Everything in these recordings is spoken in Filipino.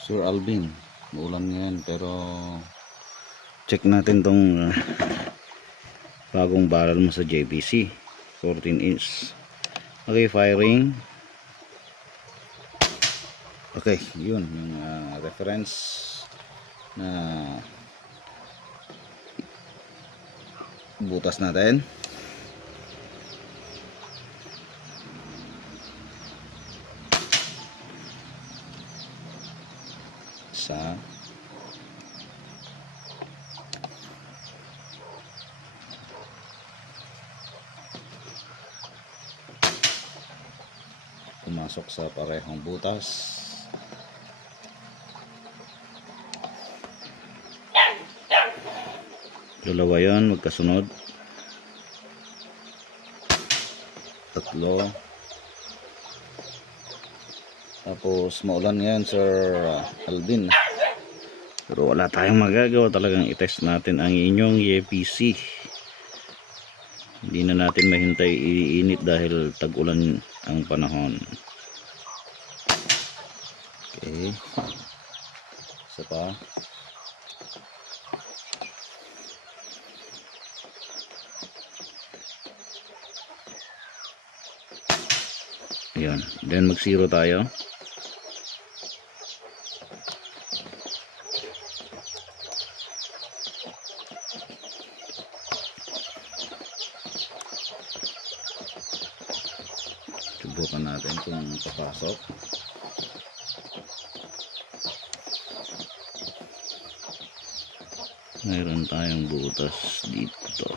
Sir Alvin, maulan ngayon pero check natin tong bagong barrel mo sa JBC 14 inch. Okay, firing. Okay, yun yung reference na butas natin. Sa pumasok sa parehong butas. Dalawa yan, magkasunod. Tatlo. Tapos maulan ngayon, Sir Alvin. Pero wala tayong magagawa, talagang itest natin ang inyong EPC. Hindi na natin mahintay iinit dahil tag-ulan ang panahon. Okay. Isa pa. Ayan. Then mag-zero tayo. Subukan natin kung papasok. Mayroon tayong butas dito.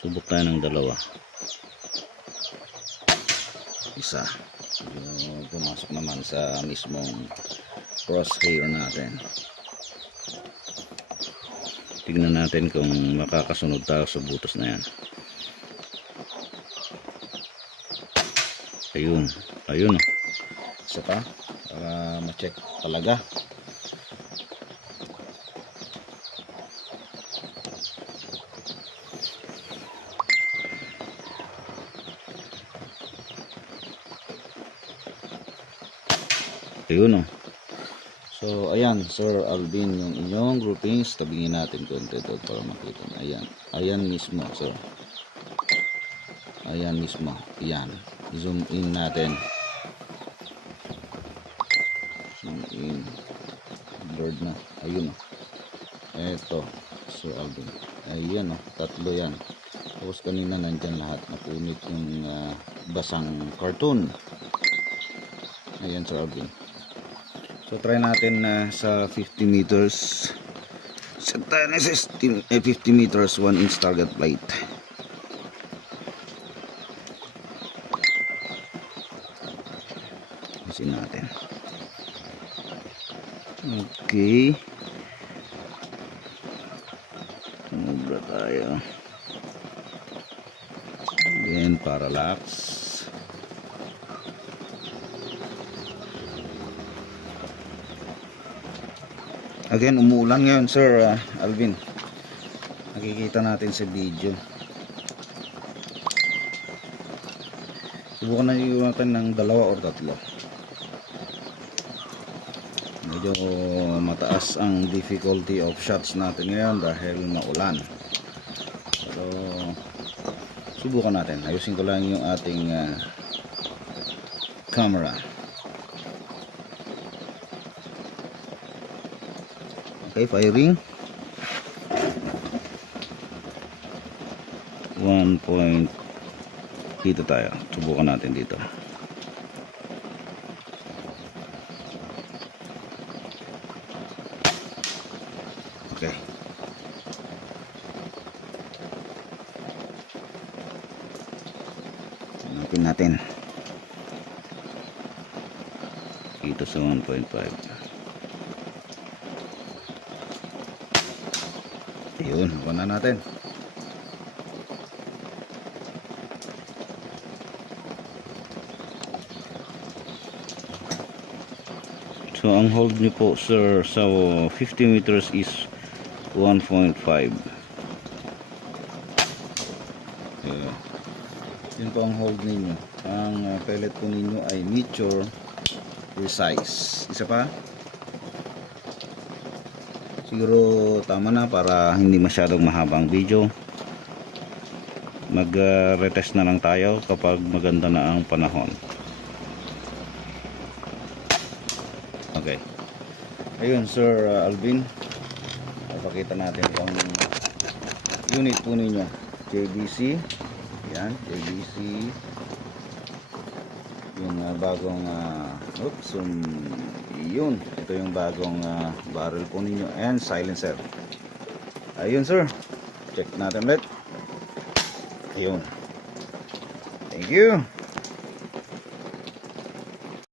Subok tayo ng dalawa. Isa. Pumasok naman sa mismong crosshair natin. Tignan natin kung makakasunod tayo sa butas na yan. Ayun. Ayun. Isa pa. Para ma-check talaga. Ayun, oh. So ayan, Sir Alvin, yung inyong groupings, tabingin natin konti ito para makita. Ayan. Ayan mismo, sir. Ayan mismo. Ayan. Zoom in natin. Zoom in. Blurred na. Ayun, oh. Eto, Sir Alvin. Ayan, oh. Tatlo yan. Tapos kanina nandyan lahat. Napunit yung basang cartoon. Ayan, Sir Alvin. So try natin sa 50 meters. Set tayo na sa 50 meters 1 inch target plate. Isin natin. Okay. Mubra tayo. Then parallax. Again, umuulan ngayon, Sir Alvin. Nakikita natin sa video. Subukan na natin ng dalawa o tatlo. Medyo mataas ang difficulty of shots natin ngayon dahil maulan. Pero subukan natin. Ayusin ko lang yung ating camera. Okay, firing. 1 point. Dito tayo. Subukan natin dito. Okay. Hanapin natin. Dito sa 1.5. Yun, huwag na natin. So ang hold niyo po, sir, sa 50 meters is 1.5. Yun po ang hold ninyo. Ang pellet po ninyo ay Meteor Precise. Isa pa. Siguro tama na para hindi masyadong mahabang video. Mag-retest na lang tayo kapag maganda na ang panahon. Okay. Ayun, Sir Alvin. Papakita natin kung unit po ninyo. JBC. Yan, JBC. Yung bagong oops, yun. Ito yung bagong barrel po ninyo and silencer. Ayun, sir. Check natin ulit. Ayun. Thank you.